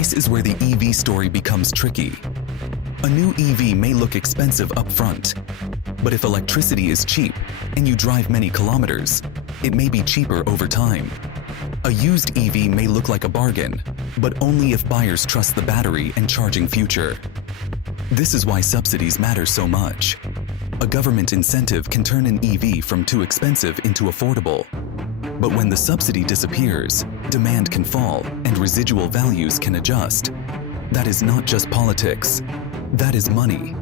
price is where the EV story becomes tricky. A new EV may look expensive up front, but if electricity is cheap and you drive many kilometers, it may be cheaper over time. A used EV may look like a bargain, but only if buyers trust the battery and charging future. This is why subsidies matter so much. A government incentive can turn an EV from too expensive into affordable. But when the subsidy disappears, demand can fall and residual values can adjust. That is not just politics. That is money.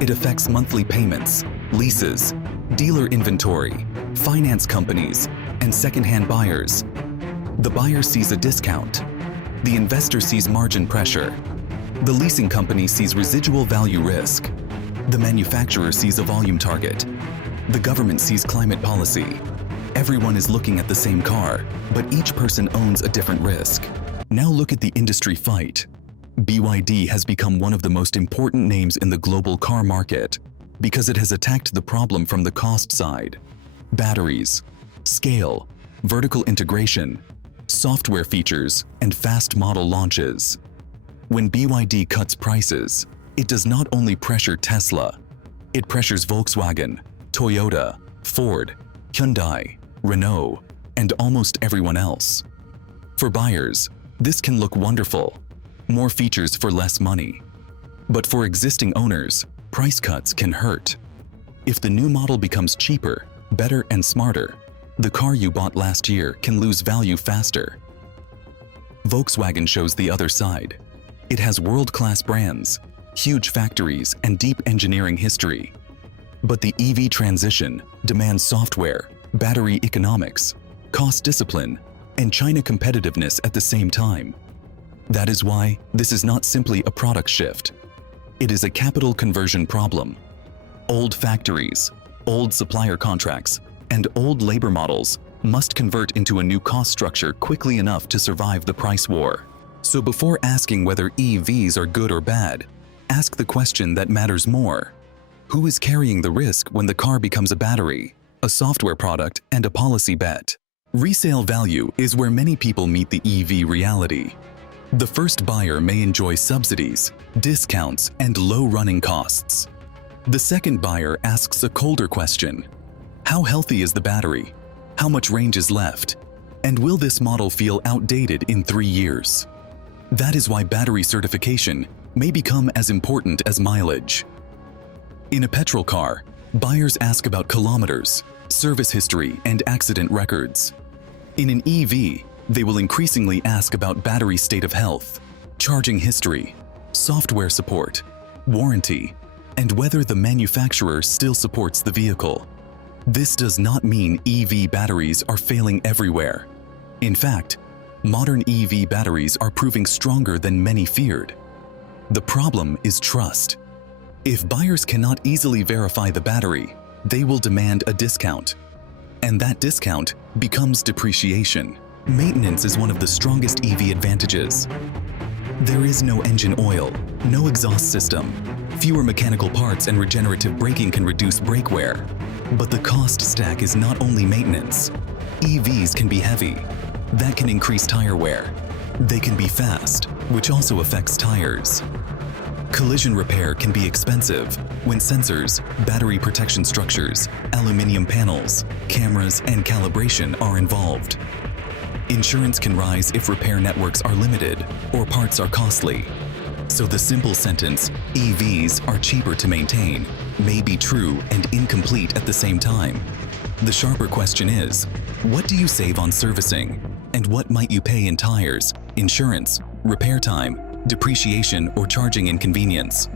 It affects monthly payments, leases, dealer inventory, finance companies, and second-hand buyers. The buyer sees a discount. The investor sees margin pressure. The leasing company sees residual value risk. The manufacturer sees a volume target. The government sees climate policy. Everyone is looking at the same car, but each person owns a different risk. Now look at the industry fight. BYD has become one of the most important names in the global car market because it has attacked the problem from the cost side. Batteries, scale, vertical integration, software features, and fast model launches. When BYD cuts prices, it does not only pressure Tesla, it pressures Volkswagen, Toyota, Ford, Hyundai, Renault, and almost everyone else. For buyers, this can look wonderful. More features for less money. But for existing owners, price cuts can hurt. If the new model becomes cheaper, better, and smarter, the car you bought last year can lose value faster. Volkswagen shows the other side. It has world-class brands, huge factories, and deep engineering history. But the EV transition demands software, battery economics, cost discipline, and China competitiveness at the same time. That is why this is not simply a product shift. It is a capital conversion problem. Old factories, old supplier contracts, and old labor models must convert into a new cost structure quickly enough to survive the price war. So before asking whether EVs are good or bad, ask the question that matters more. Who is carrying the risk when the car becomes a battery, a software product, and a policy bet? Resale value is where many people meet the EV reality. The first buyer may enjoy subsidies, discounts, and low running costs. The second buyer asks a colder question. How healthy is the battery? How much range is left? And will this model feel outdated in 3 years? That is why battery certification may become as important as mileage. In a petrol car, buyers ask about kilometers, service history, and accident records. In an EV, they will increasingly ask about battery state of health, charging history, software support, warranty, and whether the manufacturer still supports the vehicle. This does not mean EV batteries are failing everywhere. In fact, modern EV batteries are proving stronger than many feared. The problem is trust. If buyers cannot easily verify the battery, they will demand a discount. And that discount becomes depreciation. Maintenance is one of the strongest EV advantages. There is no engine oil, no exhaust system. Fewer mechanical parts and regenerative braking can reduce brake wear. But the cost stack is not only maintenance. EVs can be heavy. That can increase tire wear. They can be fast, which also affects tires. Collision repair can be expensive when sensors, battery protection structures, aluminum panels, cameras, and calibration are involved. Insurance can rise if repair networks are limited or parts are costly. So the simple sentence, EVs are cheaper to maintain, may be true and incomplete at the same time. The sharper question is, what do you save on servicing? And what might you pay in tires, insurance, repair time, depreciation, or charging inconvenience?